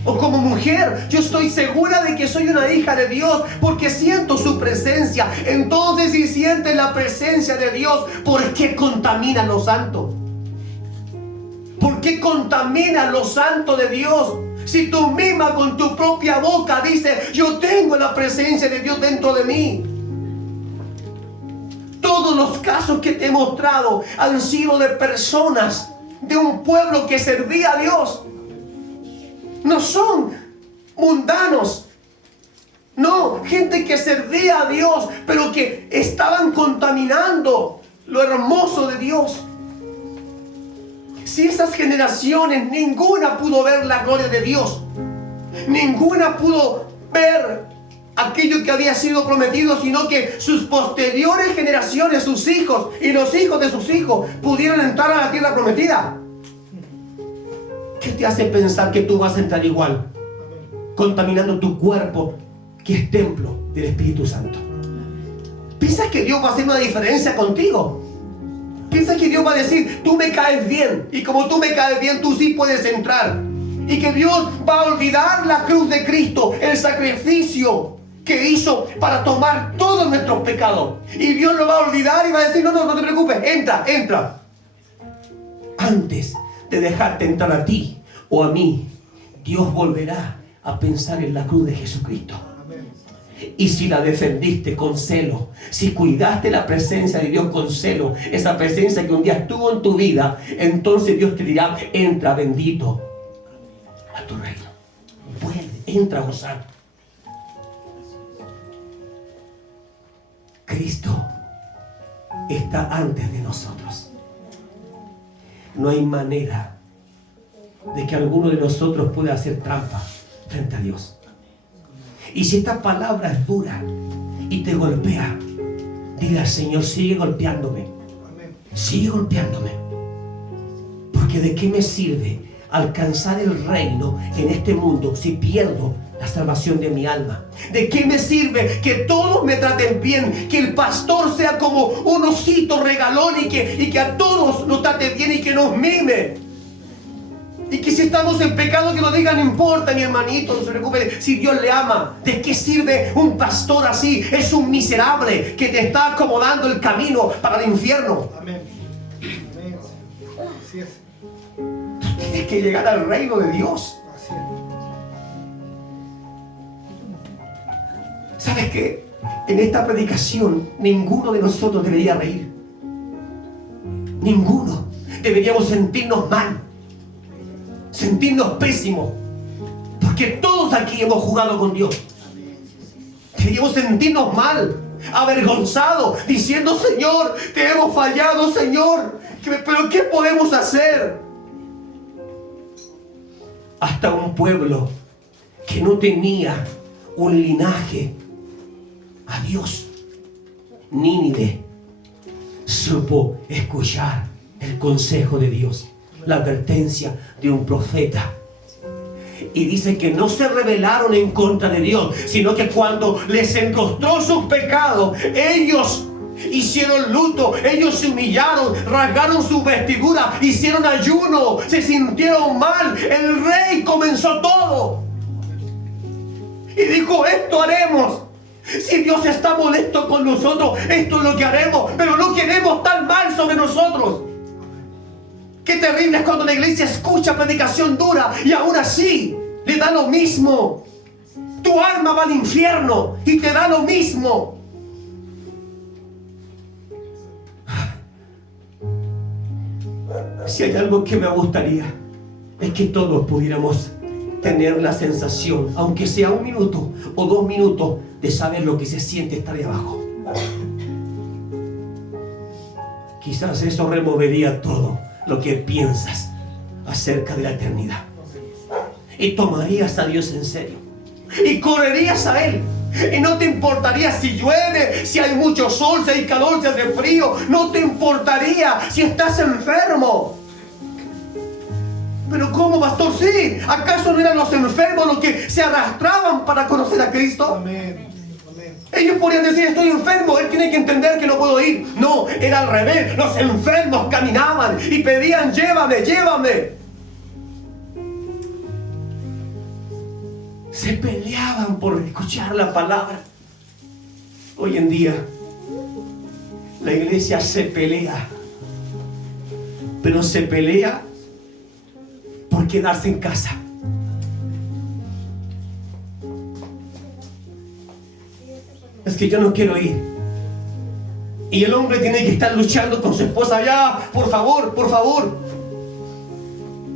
O como mujer, yo estoy segura de que soy una hija de Dios porque siento su presencia. Entonces, si sientes la presencia de Dios, ¿por qué contamina lo santo? ¿Por qué contamina lo santo de Dios? Si tú misma con tu propia boca dices: yo tengo la presencia de Dios dentro de mí. Todos los casos que te he mostrado han sido de personas de un pueblo que servía a Dios. No son mundanos, no, gente que servía a Dios, pero que estaban contaminando lo hermoso de Dios. Si esas generaciones, ninguna pudo ver la gloria de Dios, ninguna pudo ver aquello que había sido prometido, sino que sus posteriores generaciones, sus hijos y los hijos de sus hijos, pudieron entrar a la tierra prometida. ¿Qué te hace pensar que tú vas a entrar igual, contaminando tu cuerpo, que es templo del Espíritu Santo? ¿Piensas que Dios va a hacer una diferencia contigo? ¿Piensas que Dios va a decir: tú me caes bien, y como tú me caes bien, tú sí puedes entrar? Y que Dios va a olvidar la cruz de Cristo, el sacrificio que hizo para tomar todos nuestros pecados, y Dios lo va a olvidar y va a decir: no te preocupes, entra. Antes de dejarte entrar a ti o a mí, Dios volverá a pensar en la cruz de Jesucristo. Y si la defendiste con celo, si cuidaste la presencia de Dios con celo, esa presencia que un día estuvo en tu vida, entonces Dios te dirá: entra bendito a tu reino, vuelve, entra a gozar. Cristo está antes de nosotros. No hay manera de que alguno de nosotros pueda hacer trampa frente a Dios. Y si esta palabra es dura y te golpea, dile al Señor, sigue golpeándome. Sigue golpeándome. Porque ¿de qué me sirve alcanzar el reino en este mundo si pierdo la salvación de mi alma? ¿De qué me sirve que todos me traten bien, que el pastor sea como un osito regalón y que a todos nos trate bien y que nos mime? Y que si estamos en pecado que nos digan, no importa, mi hermanito, no se preocupe, si Dios le ama. ¿De qué sirve un pastor así? Es un miserable que te está acomodando el camino para el infierno. Amén. Amén. Así es. Tienes que llegar al reino de Dios. Así es. ¿Sabes qué? En esta predicación ninguno de nosotros debería reír. Ninguno. Deberíamos sentirnos mal, sentirnos pésimos, porque todos aquí hemos jugado con Dios. Deberíamos sentirnos mal, avergonzados, diciendo, Señor, te hemos fallado, Señor, pero ¿qué podemos hacer? Hasta un pueblo que no tenía un linaje a Dios, Nínive, supo escuchar el consejo de Dios, la advertencia de un profeta. Y dice que no se rebelaron en contra de Dios, sino que cuando les enrostró sus pecados, ellos hicieron luto, ellos se humillaron, rasgaron su vestidura, hicieron ayuno, se sintieron mal. El rey comenzó todo y dijo, esto haremos. Si Dios está molesto con nosotros, esto es lo que haremos, pero no queremos tan mal sobre nosotros. Qué terrible es cuando la iglesia escucha predicación dura y aún así le da lo mismo. Tu alma va al infierno y te da lo mismo. Si hay algo que me gustaría, es que todos pudiéramos tener la sensación, aunque sea 1 minuto o 2 minutos, de saber lo que se siente estar ahí abajo. Quizás eso removería todo lo que piensas acerca de la eternidad. Y tomarías a Dios en serio. Y correrías a Él. Y no te importaría si llueve, si hay mucho sol, si hay calor, si hace frío. No te importaría si estás enfermo. Pero ¿cómo, pastor? Sí, ¿acaso no eran los enfermos los que se arrastraban para conocer a Cristo? Amén. Amén. Ellos podrían decir, estoy enfermo, Él tiene que entender que no puedo ir. No, era al revés. Los enfermos caminaban y pedían, llévame, llévame. Se peleaban por escuchar la palabra. Hoy en día la iglesia se pelea, pero se pelea por quedarse en casa. Es que yo no quiero ir. Y el hombre tiene que estar luchando con su esposa. Ya, por favor, por favor.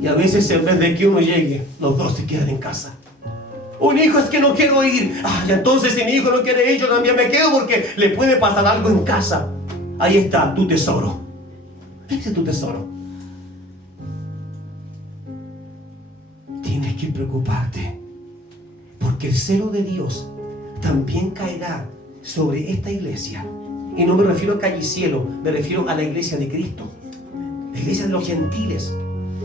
Y a veces en vez de que uno llegue, los dos se quedan en casa. Un hijo, es que no quiero ir. Y entonces si mi hijo no quiere ir, yo también me quedo porque le puede pasar algo en casa. Ahí está tu tesoro. Ese es tu tesoro. Tienes que preocuparte, porque el celo de Dios también caerá sobre esta iglesia. Y no me refiero a calle y cielo, me refiero a la iglesia de Cristo, la iglesia de los gentiles.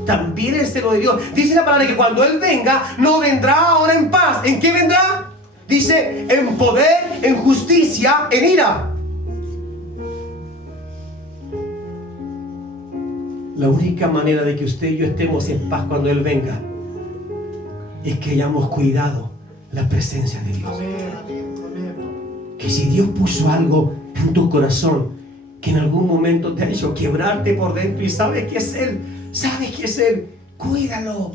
También el celo de Dios. Dice la palabra que cuando Él venga, no vendrá ahora en paz. ¿En qué vendrá? Dice, en poder, en justicia, en ira. La única manera de que usted y yo estemos en paz cuando Él venga es que hayamos cuidado la presencia de Dios. Que si Dios puso algo en tu corazón que en algún momento te ha hecho quebrarte por dentro y sabes que es Él, cuídalo.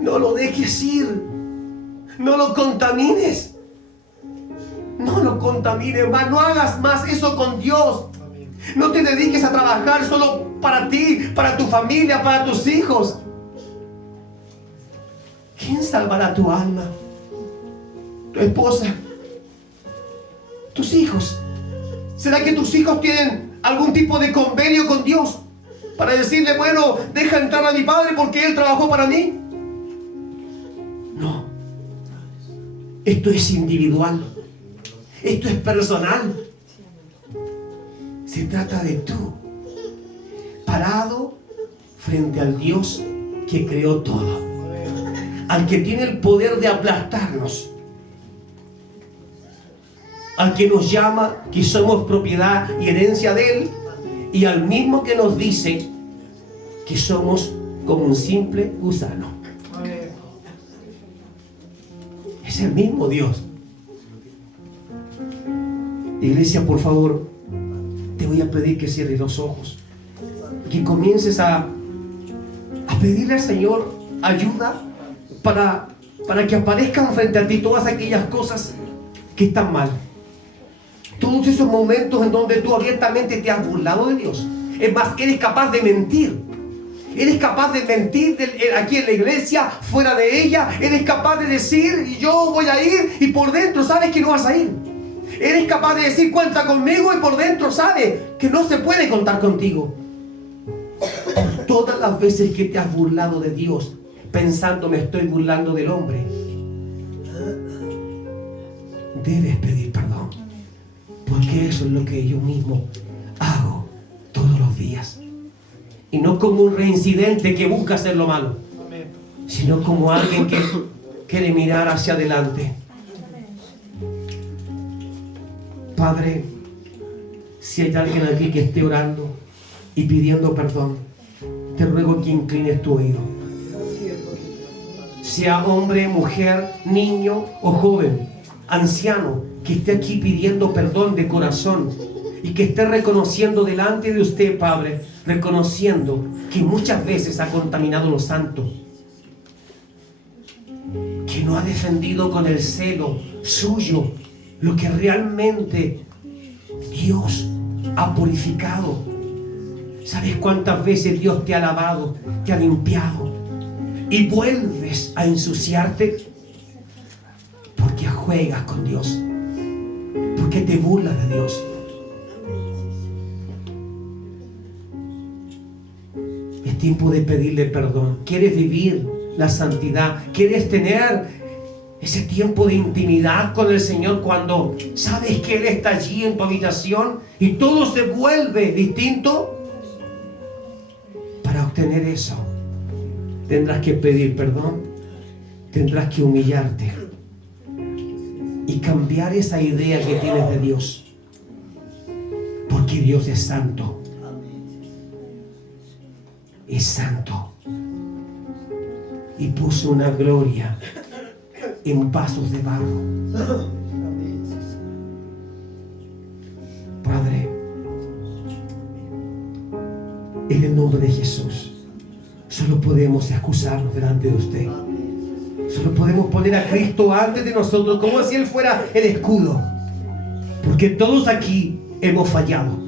No lo dejes ir. No lo contamines. No lo contamines más. No hagas más eso con Dios. No te dediques a trabajar solo para ti, para tu familia, para tus hijos. ¿Quién salvará tu alma? Tu esposa, tus hijos. ¿Será que tus hijos tienen algún tipo de convenio con Dios para decirle, bueno, deja entrar a mi padre porque él trabajó para mí? No. Esto es individual. Esto es personal. Se trata de tú, parado frente al Dios que creó todo, al que tiene el poder de aplastarnos, al que nos llama que somos propiedad y herencia de Él, y al mismo que nos dice que somos como un simple gusano. Es el mismo Dios. Iglesia, por favor, te voy a pedir que cierres los ojos, que comiences a pedirle al Señor ayuda para que aparezcan frente a ti todas aquellas cosas que están mal. Todos esos momentos en donde tú abiertamente te has burlado de Dios. Es más, eres capaz de mentir. Eres capaz de mentir aquí en la iglesia, fuera de ella. Eres capaz de decir, yo voy a ir, y por dentro sabes que no vas a ir. Eres capaz de decir, cuenta conmigo, y por dentro sabes que no se puede contar contigo. Todas las veces que te has burlado de Dios, pensando me estoy burlando del hombre, debes pedir perdón, porque eso es lo que yo mismo hago todos los días. Y no como un reincidente que busca hacer lo malo, sino como alguien que quiere mirar hacia adelante. Padre, si hay alguien aquí que esté orando y pidiendo perdón, te ruego que inclines tu oído. Sea hombre, mujer, niño o joven, anciano, que esté aquí pidiendo perdón de corazón y que esté reconociendo delante de usted, Padre, reconociendo que muchas veces ha contaminado lo santo, que no ha defendido con el celo suyo lo que realmente Dios ha purificado. ¿Sabes cuántas veces Dios te ha lavado, te ha limpiado, y vuelves a ensuciarte? Porque juegas con Dios, porque te burlas de Dios. Es tiempo de pedirle perdón. ¿Quieres vivir la santidad? ¿Quieres tener ese tiempo de intimidad con el Señor cuando sabes que Él está allí en tu habitación y todo se vuelve distinto? Para obtener eso, tendrás que pedir perdón, tendrás que humillarte y cambiar esa idea que tienes de Dios, porque Dios es santo. Es santo y puso una gloria en vasos de barro. Padre, en el nombre de Jesús, solo podemos excusarnos delante de usted. Solo podemos poner a Cristo antes de nosotros, como si Él fuera el escudo, porque todos aquí hemos fallado.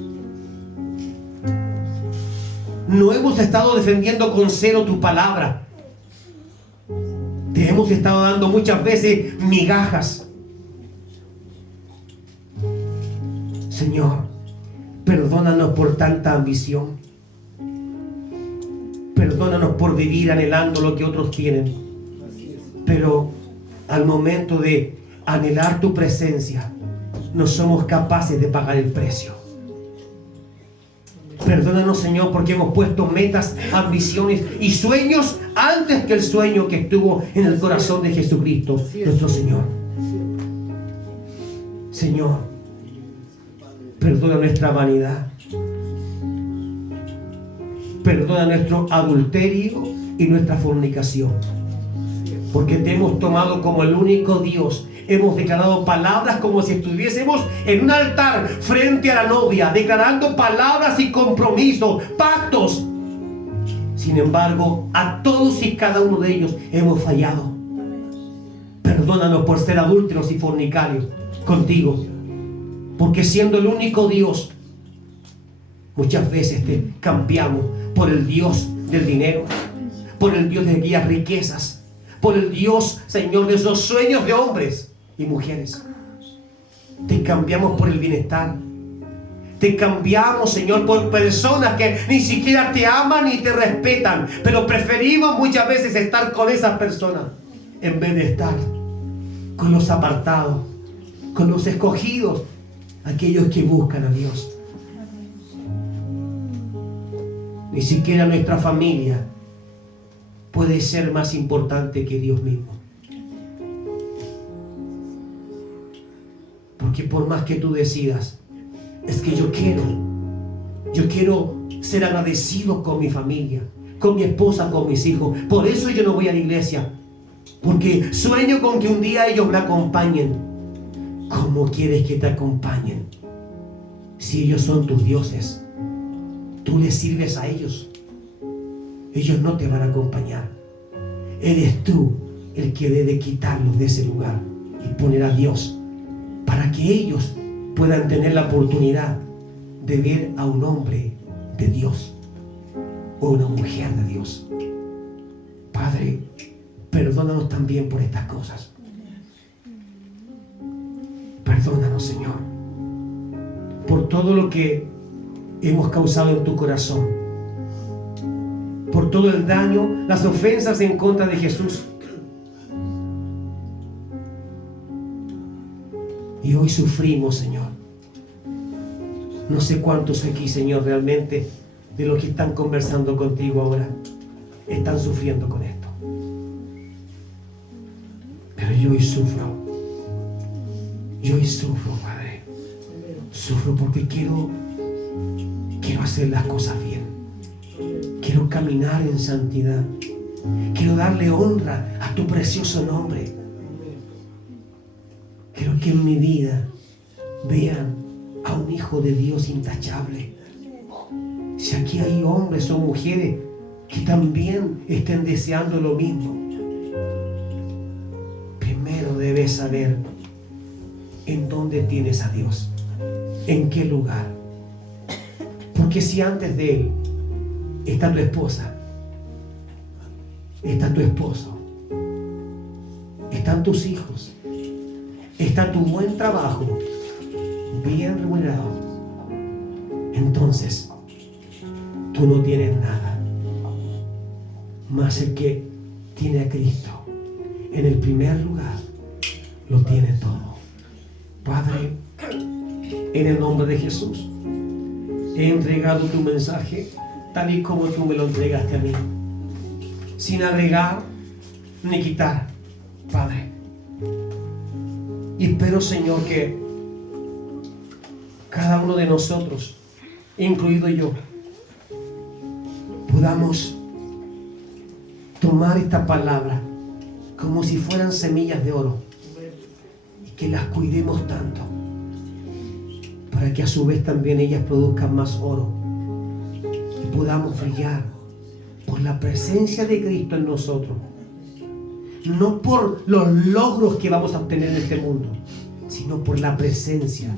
No hemos estado defendiendo con celo tu palabra. Te hemos estado dando muchas veces migajas. Señor, perdónanos por tanta ambición. Perdónanos por vivir anhelando lo que otros tienen. Pero al momento de anhelar tu presencia, no somos capaces de pagar el precio. Perdónanos, Señor, porque hemos puesto metas, ambiciones y sueños antes que el sueño que estuvo en el corazón de Jesucristo, nuestro Señor. Señor, perdona nuestra vanidad. Perdona nuestro adulterio y nuestra fornicación. Porque te hemos tomado como el único Dios. Hemos declarado palabras como si estuviésemos en un altar frente a la novia, declarando palabras y compromisos, pactos. Sin embargo, a todos y cada uno de ellos hemos fallado. Perdónanos por ser adúlteros y fornicarios contigo. Porque siendo el único Dios, muchas veces te cambiamos por el Dios del dinero, por el Dios de aquellas riquezas, por el Dios, Señor, de esos sueños de hombres y mujeres. Te cambiamos por el bienestar. Te cambiamos, Señor, por personas que ni siquiera te aman ni te respetan, pero preferimos muchas veces estar con esas personas en vez de estar con los apartados, con los escogidos, aquellos que buscan a Dios. Ni siquiera nuestra familia puede ser más importante que Dios mismo. Porque por más que tú decidas, es que yo quiero ser agradecido con mi familia, con mi esposa, con mis hijos. Por eso yo no voy a la iglesia, porque sueño con que un día ellos me acompañen. ¿Cómo quieres que te acompañen si ellos son tus dioses? Tú les sirves a ellos. Ellos no te van a acompañar. Eres tú el que debe quitarlos de ese lugar y poner a Dios, para que ellos puedan tener la oportunidad de ver a un hombre de Dios o una mujer de Dios. Padre, perdónanos también por estas cosas. Perdónanos, Señor, por todo lo que hemos causado en tu corazón, por todo el daño, las ofensas en contra de Jesús. Y hoy sufrimos, Señor. No sé cuántos aquí, Señor, realmente de los que están conversando contigo ahora están sufriendo con esto. Pero yo hoy sufro. Yo hoy sufro, Padre. Sufro porque quiero hacer las cosas bien. Quiero caminar en santidad. Quiero darle honra a tu precioso nombre. Quiero que en mi vida vean a un hijo de Dios intachable. Si aquí hay hombres o mujeres que también estén deseando lo mismo, primero debes saber en dónde tienes a Dios, en qué lugar. Porque si antes de Él está tu esposa, está tu esposo, están tus hijos, está tu buen trabajo, bien remunerado, entonces tú no tienes nada. Mas el que tiene a Cristo en el primer lugar, lo tiene todo. Padre, en el nombre de Jesús, he entregado tu mensaje tal y como tú me lo entregaste a mí, sin agregar ni quitar, Padre. Y espero, Señor, que cada uno de nosotros, incluido yo, podamos tomar esta palabra como si fueran semillas de oro y que las cuidemos tanto para que a su vez también ellas produzcan más oro y podamos brillar por la presencia de Cristo en nosotros, no por los logros que vamos a obtener en este mundo, sino por la presencia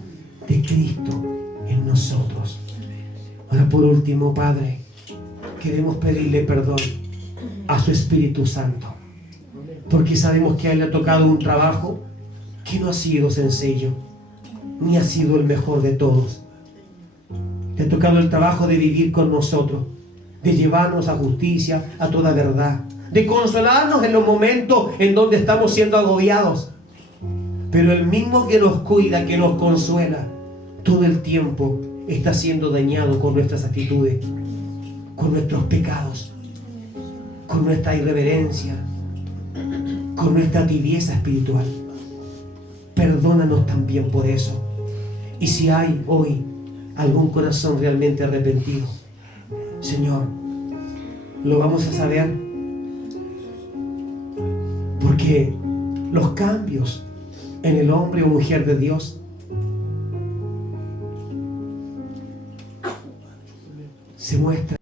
de Cristo en nosotros. Ahora, por último, Padre, queremos pedirle perdón a su Espíritu Santo, porque sabemos que a Él le ha tocado un trabajo que no ha sido sencillo, ni ha sido el mejor de todos. Le ha tocado el trabajo de vivir con nosotros, de llevarnos a justicia, a toda verdad, de consolarnos en los momentos en donde estamos siendo agobiados. Pero el mismo que nos cuida, que nos consuela, todo el tiempo está siendo dañado con nuestras actitudes, con nuestros pecados, con nuestra irreverencia, con nuestra tibieza espiritual. Perdónanos también por eso. Y si hay hoy algún corazón realmente arrepentido, Señor, lo vamos a saber, porque los cambios en el hombre o mujer de Dios se muestran